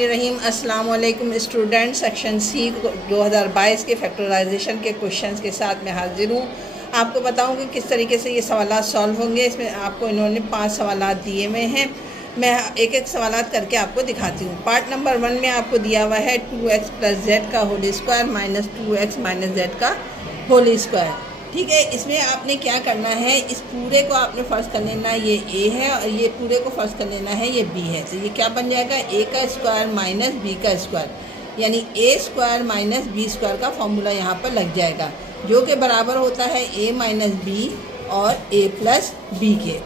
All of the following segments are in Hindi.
रहीम अस्सलाम वालेकुम स्टूडेंट। सेक्शन सी 2022 के फैक्टराइजेशन के क्वेश्चंस के साथ मैं हाजिर हूँ। आपको बताऊँ कि किस तरीके से ये सवालात सॉल्व होंगे। इसमें आपको इन्होंने 5 सवालात दिए हुए हैं। मैं एक एक सवालात करके आपको दिखाती हूँ। पार्ट नंबर 1 में आपको दिया हुआ है 2x + z का whole square minus 2x - z का होल स्क्वायर। ठीक है, इसमें आपने क्या करना है, इस पूरे को आपने फर्ज कर लेना ये a है और ये पूरे को फर्ज कर लेना है ये b है। तो ये क्या बन जाएगा, a का स्क्वायर माइनस b का स्क्वायर, यानी a square minus b square का फॉर्मूला यहाँ पर लग जाएगा, जो कि बराबर होता है a माइनस b और a प्लस b के।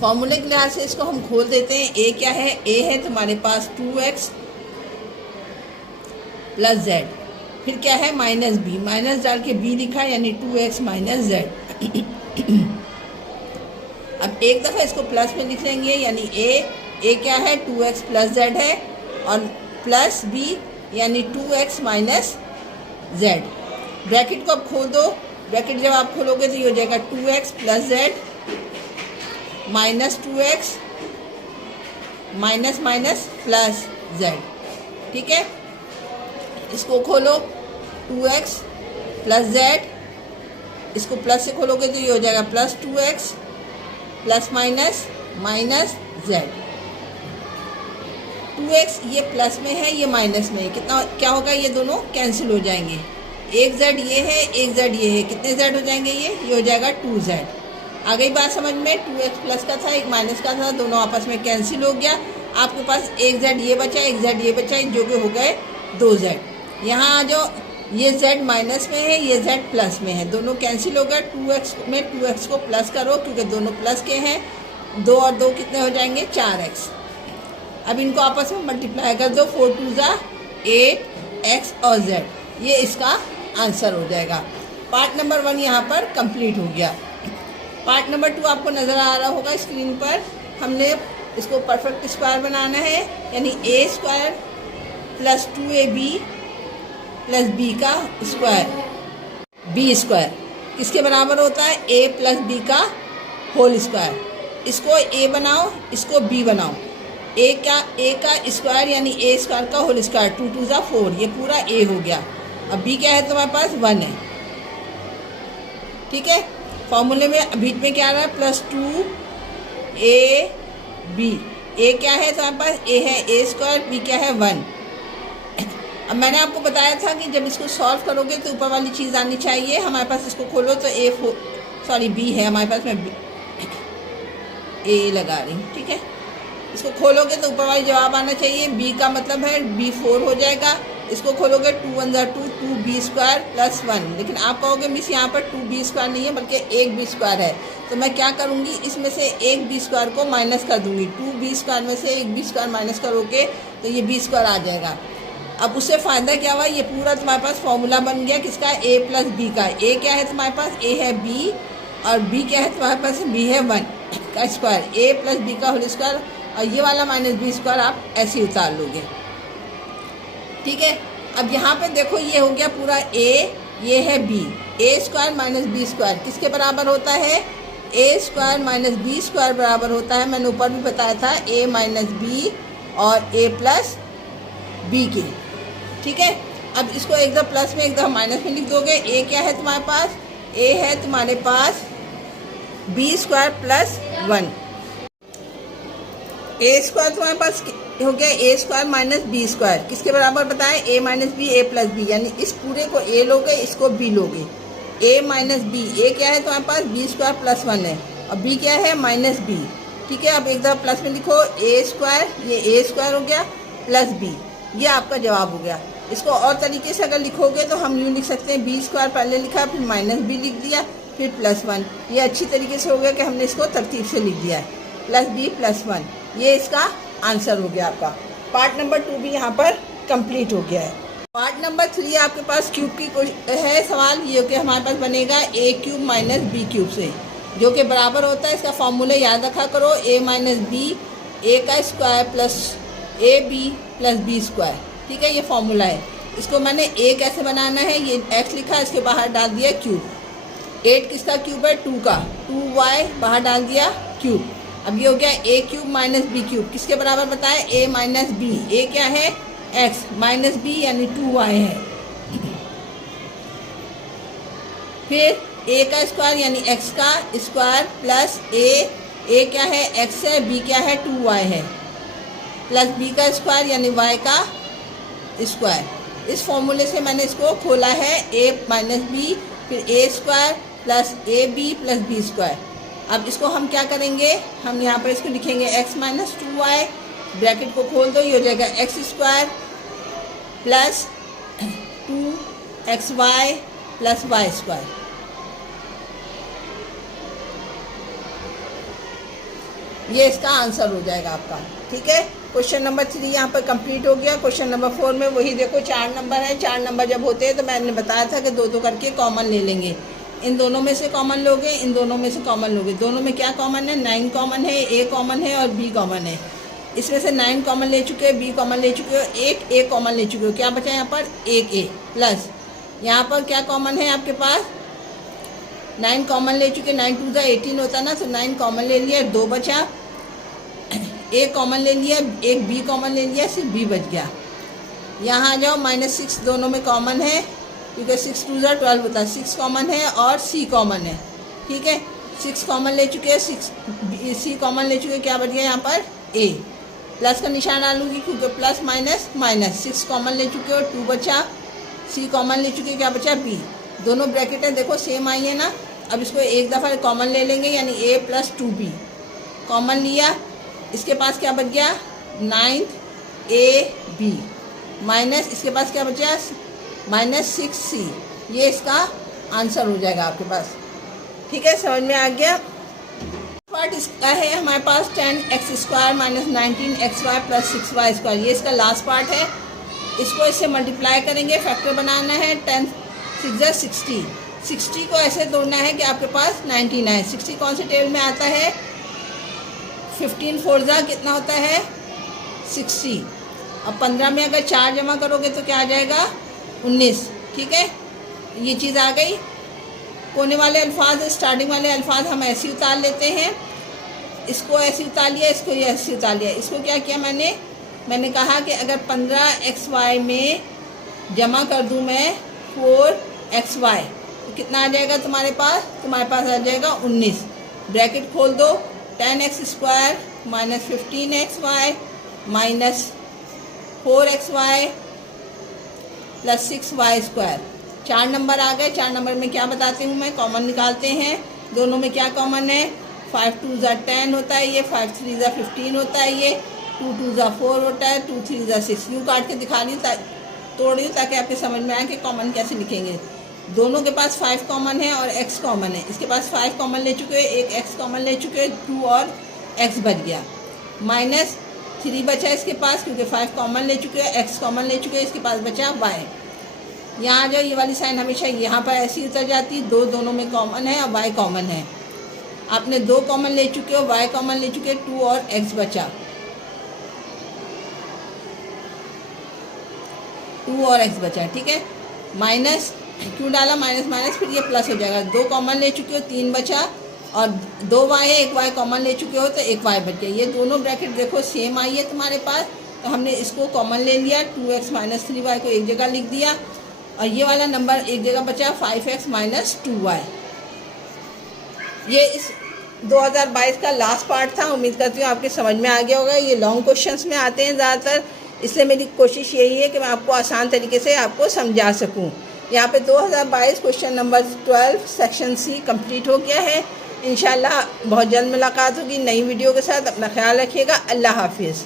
फॉर्मूले के लिहाज से इसको हम खोल देते हैं। a क्या है, a है तुम्हारे पास 2x + z, फिर क्या है माइनस b, माइनस डाल के b लिखा यानी 2x - z। अब एक दफ़ा इसको प्लस में लिख लेंगे, यानी a क्या है 2x + z है और प्लस b यानी 2x - z। ब्रैकेट को अब खोल दो। ब्रैकेट जब आप खोलोगे तो ये हो जाएगा 2x + z minus 2x minus minus plus z। ठीक है, इसको खोलो 2x + z, इसको प्लस से खोलोगे तो ये हो जाएगा plus 2x plus minus minus z। 2x ये प्लस में है, ये माइनस में है, कितना क्या होगा, ये दोनों कैंसिल हो जाएंगे। एक z ये है, एक z ये है, कितने z हो जाएंगे, ये हो जाएगा 2z। आ गई बात समझ में। 2x प्लस का था, एक माइनस का था, दोनों आपस में कैंसिल हो गया। आपके पास एक z ये बचा, एक z ये बचा, जो कि हो गए 2z। यहाँ जो ये z माइनस में है, ये z प्लस में है, दोनों कैंसिल हो गए। 2x में 2x को प्लस करो क्योंकि दोनों प्लस के हैं। 2 और 2 कितने हो जाएंगे, 4x। अब इनको आपस में मल्टीप्लाई कर दो, 4 × 2 = 8x और z, ये इसका आंसर हो जाएगा। पार्ट नंबर 1 यहाँ पर कंप्लीट हो गया। पार्ट नंबर 2 आपको नज़र आ रहा होगा स्क्रीन पर। हमने इसको परफेक्ट स्क्वायर बनाना है, यानी a² + 2ab + b का स्क्वायर, b² किसके बराबर होता है, a + b का होल स्क्वायर। इसको a बनाओ, इसको b बनाओ। a का स्क्वायर यानी a² का होल स्क्वायर, 2 × 2 = 4, ये पूरा a हो गया। अब b क्या है तुम्हारे पास, 1 है। ठीक है, फॉर्मूले में बीच में क्या आ रहा है, +2ab। a क्या है तुम्हारे पास, a है a², b क्या है 1। अब मैंने आपको बताया था कि जब इसको सॉल्व करोगे तो ऊपर वाली चीज़ आनी चाहिए। हमारे पास इसको खोलो तो b है हमारे पास, मैं a लगा रही हूँ। ठीक है, इसको खोलोगे तो ऊपर वाली जवाब आना चाहिए। b का मतलब है b4 हो जाएगा। इसको खोलोगे 2 × 1 = 2, 2b² + 1। लेकिन आप कहोगे मिस यहाँ पर 2b² नहीं है बल्कि 1b² है, तो मैं क्या करूँगी, इसमें से 1b² को माइनस कर दूँगी। 2b² में से 1b² माइनस करोगे तो ये b² आ जाएगा। अब उससे फ़ायदा क्या हुआ, ये पूरा तुम्हारे पास फॉर्मूला बन गया किसका, a + b का। a क्या है तुम्हारे पास, a है b और b क्या है तुम्हारे पास, b है 1 का स्क्वायर, a + b का होल स्क्वायर, और ये वाला -b² आप ऐसे ही उतार लोगे। ठीक है, अब यहाँ पे देखो ये हो गया पूरा a, ये है b, a² - b² किसके बराबर होता है, a² - b² बराबर होता है, मैंने ऊपर भी बताया था, a - b और a + b के। ठीक है, अब इसको एक दफ़ा प्लस में एक दफ़ा माइनस में लिख दोगे। a क्या है तुम्हारे पास, a है तुम्हारे पास b² + 1। a² तुम्हारे पास हो गया a² - b² किसके बराबर बताएं, a - b a + b, यानी इस पूरे को a लोगे, इसको b लोगे। a - b, a क्या है तुम्हारे पास, b² + 1 है और b क्या है -b। ठीक है, अब एक दफ़ा प्लस में लिखो, a², ये a² हो गया + b, ये आपका जवाब हो गया। इसको और तरीके से अगर लिखोगे तो हम यूँ लिख सकते हैं, b² पहले लिखा, फिर -b लिख दिया, फिर +1। ये अच्छी तरीके से हो गया कि हमने इसको तरतीब से लिख दिया है, +b + 1, ये इसका आंसर हो गया आपका। पार्ट नंबर 2 भी यहाँ पर कंप्लीट हो गया है। पार्ट नंबर 3 आपके पास क्यूब की है सवाल, ये कि हमारे पास बनेगा a³ - b³ से, जो कि बराबर होता है, इसका फॉर्मूला याद रखा करो, a - b a का स्क्वायर + ab + b²। ठीक है, ये फॉर्मूला है। इसको मैंने a कैसे बनाना है, ये x लिखा, इसके बाहर डाल दिया क्यूब। 8 किसका क्यूब है, 2 का, 2y बाहर डाल दिया क्यूब। अब ये हो गया ए क्यूब माइनस बी क्यूब, किसके बराबर बताए, ए माइनस बी। ए क्या है, एक्स, माइनस बी यानी 2y है। फिर ए का स्क्वायर यानी एक्स का स्क्वायर प्लस ए क्या है, एक्स है, बी क्या है, 2y है, प्लस बी का स्क्वायर यानी y का स्क्वायर। इस फॉर्मूले से मैंने इसको खोला है, a माइनस बी, फिर A square plus A B plus B square. अब इसको हम क्या करेंगे, हम यहाँ पर इसको लिखेंगे x माइनस 2y, ब्रैकेट को खोल दो, ये हो जाएगा X square plus 2xy plus Y square. ये इसका आंसर हो जाएगा आपका। ठीक है, क्वेश्चन नंबर 3 यहाँ पर कंप्लीट हो गया। क्वेश्चन नंबर 4 में वही देखो 4 नंबर है। 4 नंबर जब होते हैं तो मैंने बताया था कि 2 करके कॉमन ले लेंगे। इन दोनों में से कॉमन लोगे, इन दोनों में से कॉमन लोगे। दोनों में क्या कॉमन है, 9 कॉमन है, ए कॉमन है और बी कॉमन है। इसमें से 9 कॉमन ले चुके हो, बी कॉमन ले चुके हो, एक ए कॉमन ले चुके हो। क्या बचा यहाँ पर, एक ए प्लस यहाँ पर क्या कॉमन है आपके पास, 9 कॉमन ले चुके, 9 2 18 होता ना, तो 9 कॉमन ले लिया, 2 बचा। ए कॉमन ले लिया, एक बी कॉमन ले लिया, सिर्फ बी बच गया। यहाँ आ जाओ, -6 दोनों में कॉमन है क्योंकि 6 2 12 होता है, 6 कॉमन है और सी कॉमन है। ठीक है, 6 कॉमन ले चुके हैं, सी कॉमन ले चुके, क्या बच गया यहाँ पर, ए। प्लस का निशान डालूंगी क्योंकि प्लस माइनस माइनस, 6 कॉमन ले चुके हो, 2 बचा, सी कॉमन ले चुके, क्या बचा, बी। दोनों ब्रैकेटें देखो सेम आई है ना। अब इसको एक दफ़ा कॉमन ले लेंगे यानी a प्लस 2b कॉमन लिया, इसके पास क्या बच गया, 9ab माइनस इसके पास क्या बचा, -6c। ये इसका आंसर हो जाएगा आपके पास। ठीक है, समझ में आ गया। पार्ट इसका है हमारे पास 10x² minus 19xy plus 6y²। ये इसका लास्ट पार्ट है। इसको इससे मल्टीप्लाई करेंगे, फैक्टर बनाना है। 10 6 60, 60 को ऐसे तोड़ना है कि आपके पास 99। 60 कौन से टेबल में आता है, 15 4 कितना होता है, 60। अब 15 में अगर 4 जमा करोगे तो क्या आ जाएगा, 19। ठीक है, ये चीज़ आ गई। कोने वाले अल्फाज, स्टार्टिंग वाले अल्फाज हम ऐसे उतार लेते हैं। इसको ऐसे उतार लिया, इसको ये ऐसे उतार लिया। इसको क्या किया मैंने कहा कि अगर 15xy में जमा कर दूं मैं 4xy तो कितना आ जाएगा तुम्हारे पास आ जाएगा 19। ब्रैकेट खोल दो, 10x² minus 15xy minus 4xy plus 6y²। 4 number आ गए। 4 नंबर में क्या बताती हूँ मैं, कॉमन निकालते हैं। दोनों में क्या कॉमन है, 5 2 10 होता है ये, 5 3 15 होता है ये, 2 2 4 होता है, 2 3 6। यूँ काट के दिखा रही हूँ, तोड़ रही हूँ ताकि आपके समझ में आए कि कॉमन कैसे लिखेंगे। दोनों के पास 5 कॉमन है और x कॉमन है। इसके पास 5 कॉमन ले चुके हैं, एक x कॉमन ले चुके हैं, 2 और x बच गया। -3 बचा इसके पास क्योंकि 5 कॉमन ले चुके हैं, x कॉमन ले चुके हैं, इसके पास बचा y। यहाँ आ जाओ, ये वाली साइन हमेशा यहाँ पर ऐसी उतर जाती, दोनों में कॉमन है और y कॉमन है। आपने 2 कॉमन ले चुके हो, y कॉमन ले चुके, 2 और x बचा, 2 और x बचा। ठीक है, माइनस क्यों डाला, माइनस माइनस फिर ये प्लस हो जाएगा। 2 कॉमन ले चुके हो, 3 बचा, और 2y है, एक y कॉमन ले चुके हो तो एक y बच गया। ये दोनों ब्रैकेट देखो सेम आई है तुम्हारे पास, तो हमने इसको कॉमन ले लिया, 2x माइनस 3y को एक जगह लिख दिया, और ये वाला नंबर एक जगह बचा 5x माइनस 2y। ये इस 2022 का लास्ट पार्ट था। उम्मीद करती हूँ आपके समझ में आ गया होगा। ये लॉन्ग क्वेश्चंस में आते हैं ज़्यादातर, इसलिए मेरी कोशिश यही है कि मैं आपको आसान तरीके से आपको समझा सकूँ। यहाँ पे 2022 question number 12 section C complete हो गया है। इंशाल्लाह बहुत जल्द मुलाकात होगी नई वीडियो के साथ। अपना ख्याल रखिएगा। अल्लाह हाफिज़।